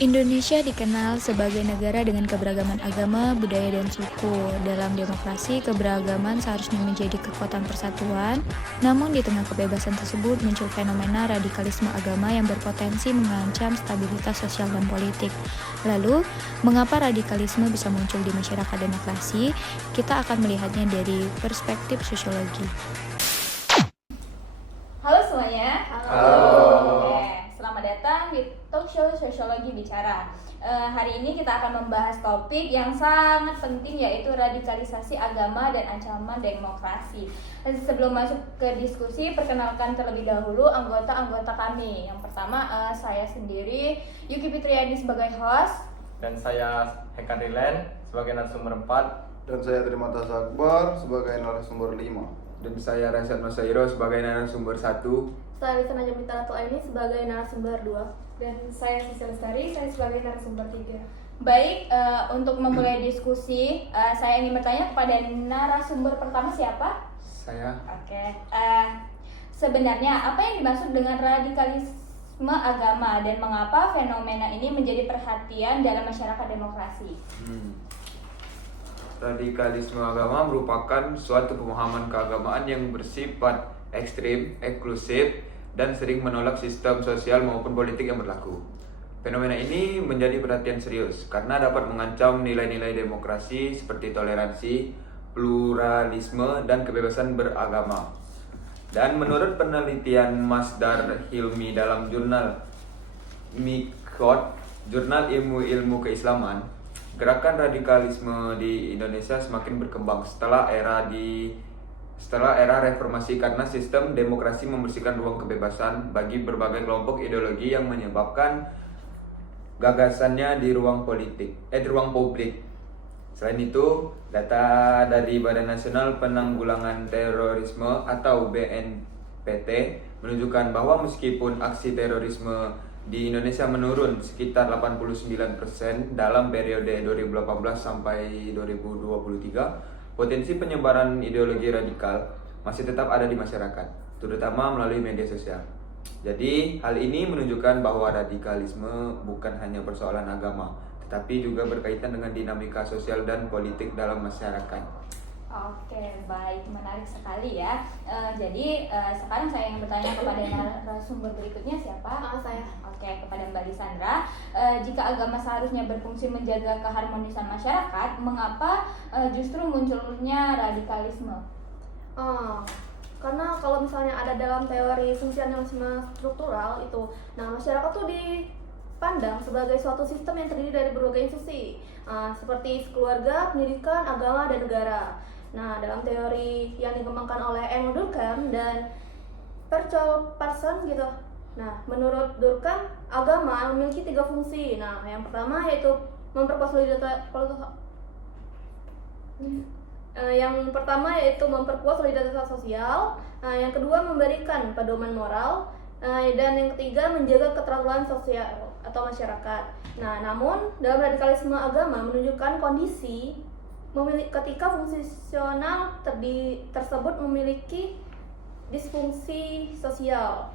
Indonesia dikenal sebagai negara dengan keberagaman agama, budaya, dan suku. Dalam demokrasi, keberagaman seharusnya menjadi kekuatan persatuan. Namun, di tengah kebebasan tersebut muncul fenomena radikalisme agama yang berpotensi mengancam stabilitas sosial dan politik. Lalu, mengapa radikalisme bisa muncul di masyarakat demokrasi? Kita akan melihatnya dari perspektif sosiologi. Halo semuanya. Halo. Selamat datang di Talk Show Sosiologi Bicara. Hari ini kita akan membahas topik yang sangat penting, yaitu radikalisasi agama dan ancaman demokrasi. Sebelum masuk ke diskusi, perkenalkan terlebih dahulu anggota-anggota kami. Yang pertama, saya sendiri, Yuki Fitriani sebagai host. Dan saya Heka Rilen sebagai narasumber 4. Dan saya Trimata Akbar sebagai narasumber 5. Dan saya Rasyad Masairo sebagai narasumber 1. Saya Lisana Jamita Ratu Aini sebagai narasumber 2. Dan saya Sisil Lestari, saya sebagai narasumber 3. Baik, untuk memulai diskusi, saya ingin bertanya kepada narasumber pertama siapa? Saya. Oke. Sebenarnya apa yang dimaksud dengan radikalisme agama dan mengapa fenomena ini menjadi perhatian dalam masyarakat demokrasi? Radikalisme agama merupakan suatu pemahaman keagamaan yang bersifat ekstrim, eksklusif, dan sering menolak sistem sosial maupun politik yang berlaku. Fenomena ini menjadi perhatian serius karena dapat mengancam nilai-nilai demokrasi seperti toleransi, pluralisme, dan kebebasan beragama. Dan menurut penelitian Masdar Hilmi dalam jurnal Miqat, jurnal ilmu-ilmu keislaman, gerakan radikalisme di Indonesia semakin berkembang setelah era reformasi karena sistem demokrasi membersihkan ruang kebebasan bagi berbagai kelompok ideologi yang menyebabkan gagasannya di ruang publik. Selain itu, data dari Badan Nasional Penanggulangan Terorisme atau BNPT menunjukkan bahwa meskipun aksi terorisme di Indonesia menurun sekitar 89% dalam periode 2018 sampai 2023, potensi penyebaran ideologi radikal masih tetap ada di masyarakat, terutama melalui media sosial. Jadi, hal ini menunjukkan bahwa radikalisme bukan hanya persoalan agama, tetapi juga berkaitan dengan dinamika sosial dan politik dalam masyarakat. Oke, baik, menarik sekali ya. Jadi sekarang saya ingin bertanya kepada narasumber berikutnya, siapa? Saya. Oke, kepada Mbak Lisandra. Jika agama seharusnya berfungsi menjaga keharmonisan masyarakat, mengapa justru munculnya radikalisme? Karena kalau misalnya ada dalam teori fungsionalisme struktural itu, masyarakat tuh dipandang sebagai suatu sistem yang terdiri dari berbagai institusi, seperti keluarga, pendidikan, agama, dan negara. Dalam teori yang dikembangkan oleh Emil Durkheim dan Percival Parson gitu. Menurut Durkheim, agama memiliki 3 fungsi. Yang pertama yaitu memperkuat solidaritas sosial. Yang kedua memberikan pedoman moral. Dan yang ketiga menjaga keteraturan sosial atau masyarakat. Namun dalam radikalisme agama menunjukkan kondisi ketika fungsional tersebut memiliki disfungsi sosial.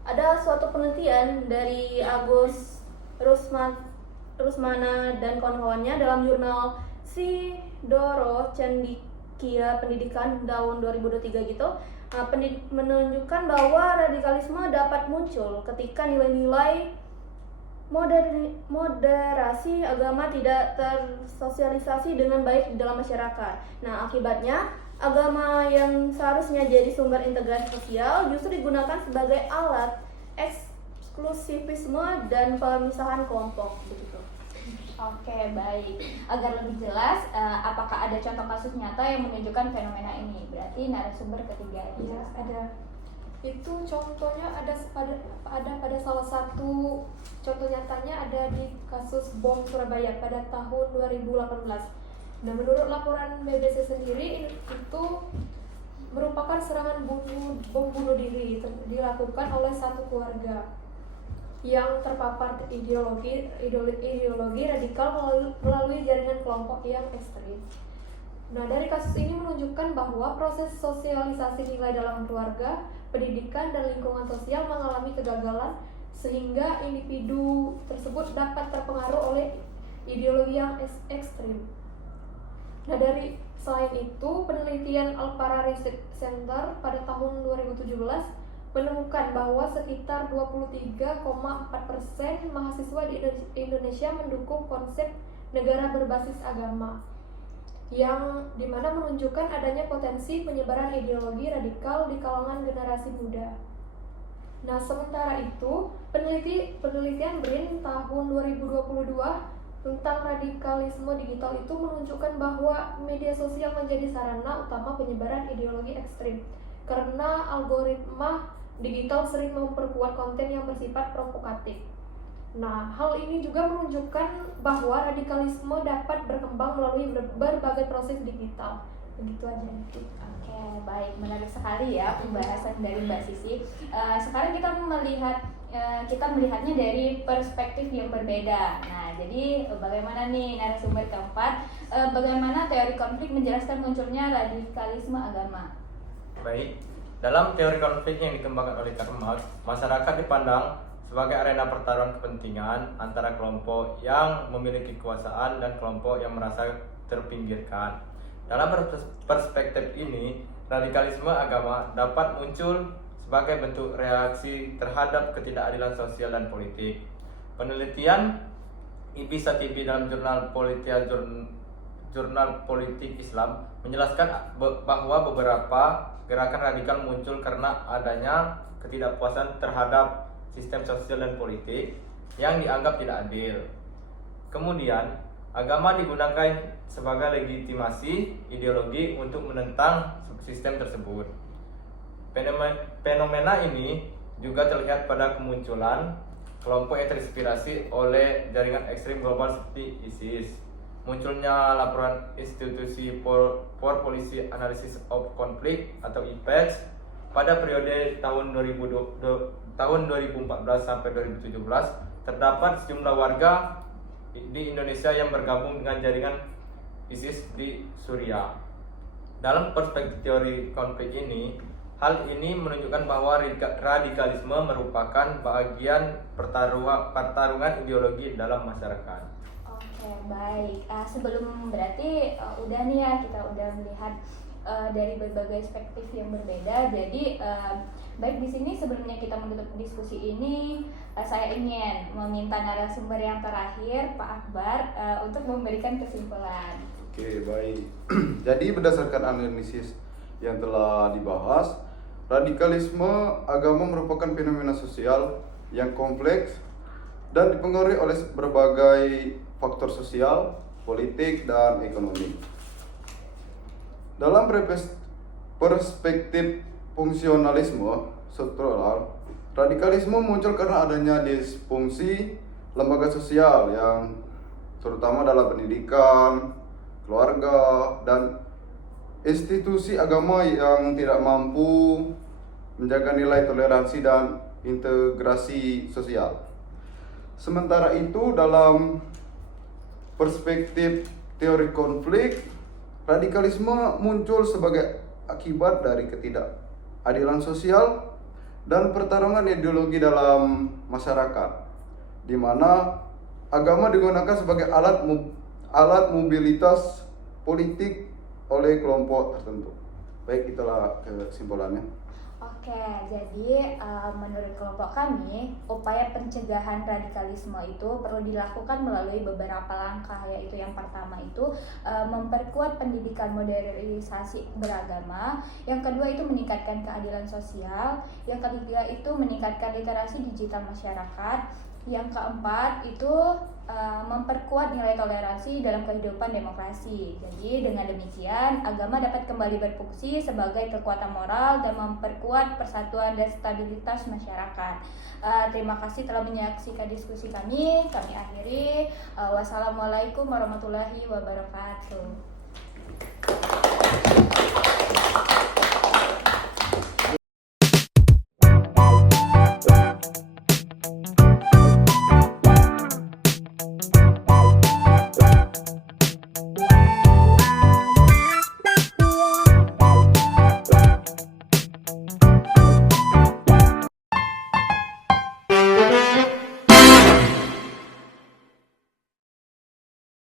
Ada suatu penelitian dari Agus Rusmana dan kawan-kawannya dalam jurnal Sidoro Cendikia Pendidikan tahun 2023 gitu, menunjukkan bahwa radikalisme dapat muncul ketika nilai-nilai moderasi agama tidak tersosialisasi dengan baik di dalam masyarakat. Akibatnya agama yang seharusnya jadi sumber integrasi sosial justru digunakan sebagai alat eksklusivisme dan pemisahan kelompok begitu. Oke, baik. Agar lebih jelas, apakah ada contoh kasus nyata yang menunjukkan fenomena ini? Berarti narasumber ketiga ini. Ya, ada. Itu contohnya ada pada salah satu contoh nyatanya ada di kasus bom Surabaya pada tahun 2018. Menurut laporan BBC sendiri itu merupakan serangan bom bunuh diri dilakukan oleh satu keluarga yang terpapar ideologi radikal melalui jaringan kelompok yang ekstrim. Nah, dari kasus ini menunjukkan bahwa proses sosialisasi nilai dalam keluarga, pendidikan, dan lingkungan sosial mengalami kegagalan sehingga individu tersebut dapat terpengaruh oleh ideologi yang ekstrim. Nah, selain itu, penelitian Alpara Research Center pada tahun 2017 menemukan bahwa sekitar 23,4% mahasiswa di Indonesia mendukung konsep negara berbasis agama, yang dimana menunjukkan adanya potensi penyebaran ideologi radikal di kalangan generasi muda. Nah, sementara itu, penelitian BRIN tahun 2022 tentang radikalisme digital itu menunjukkan bahwa media sosial menjadi sarana utama penyebaran ideologi ekstrim karena algoritma digital sering memperkuat konten yang bersifat provokatif. Nah, hal ini juga menunjukkan bahwa radikalisme dapat berkembang melalui berbagai proses digital. Begitu aja. Oke, baik, menarik sekali ya pembahasan dari Mbak Sisi. Sekarang kita melihatnya dari perspektif yang berbeda. Nah, jadi bagaimana nih narasumber keempat, bagaimana teori konflik menjelaskan munculnya radikalisme agama? Baik, dalam teori konflik yang dikembangkan oleh Karl Marx, masyarakat dipandang sebagai arena pertaruhan kepentingan antara kelompok yang memiliki kekuasaan dan kelompok yang merasa terpinggirkan. Dalam perspektif ini, radikalisme agama dapat muncul sebagai bentuk reaksi terhadap ketidakadilan sosial dan politik. Penelitian Ibi Satibi dalam jurnal Politik Islam menjelaskan bahwa beberapa gerakan radikal muncul karena adanya ketidakpuasan terhadap sistem sosial dan politik yang dianggap tidak adil. Kemudian, agama digunakan sebagai legitimasi ideologi untuk menentang sistem tersebut. Fenomena ini juga terlihat pada kemunculan kelompok yang terinspirasi oleh jaringan ekstrim global seperti ISIS. Munculnya laporan institusi for Policy Analysis of Conflict atau IPEX pada periode tahun 2014 sampai 2017 terdapat sejumlah warga di Indonesia yang bergabung dengan jaringan ISIS di Suriah. Dalam perspektif teori konflik ini, hal ini menunjukkan bahwa radikalisme merupakan bagian pertarungan ideologi dalam masyarakat. Oke, baik. Sebelum berarti udah nih ya, kita udah melihat dari berbagai perspektif yang berbeda. Jadi baik, di sini sebelumnya kita menutup diskusi ini, saya ingin meminta narasumber yang terakhir, Pak Akbar, untuk memberikan kesimpulan. Oke, baik. Jadi berdasarkan analisis yang telah dibahas, radikalisme agama merupakan fenomena sosial yang kompleks dan dipengaruhi oleh berbagai faktor sosial, politik, dan ekonomi. Dalam perspektif fungsionalisme struktural, radikalisme muncul karena adanya disfungsi lembaga sosial yang terutama dalam pendidikan, keluarga, dan institusi agama yang tidak mampu menjaga nilai toleransi dan integrasi sosial. Sementara itu, dalam perspektif teori konflik, radikalisme muncul sebagai akibat dari ketidakadilan sosial dan pertarungan ideologi dalam masyarakat, di mana agama digunakan sebagai alat mobilitas politik oleh kelompok tertentu. Baik, itulah kesimpulannya. Oke, jadi menurut kelompok kami, upaya pencegahan radikalisme itu perlu dilakukan melalui beberapa langkah, yaitu yang pertama itu memperkuat pendidikan modernisasi beragama, yang kedua itu meningkatkan keadilan sosial, yang ketiga itu meningkatkan literasi digital masyarakat, yang keempat itu memperkuat nilai toleransi dalam kehidupan demokrasi. Jadi dengan demikian agama dapat kembali berfungsi sebagai kekuatan moral dan memperkuat persatuan dan stabilitas masyarakat. Terima kasih telah menyaksikan diskusi kami. Kami akhiri. Wassalamualaikum warahmatullahi wabarakatuh.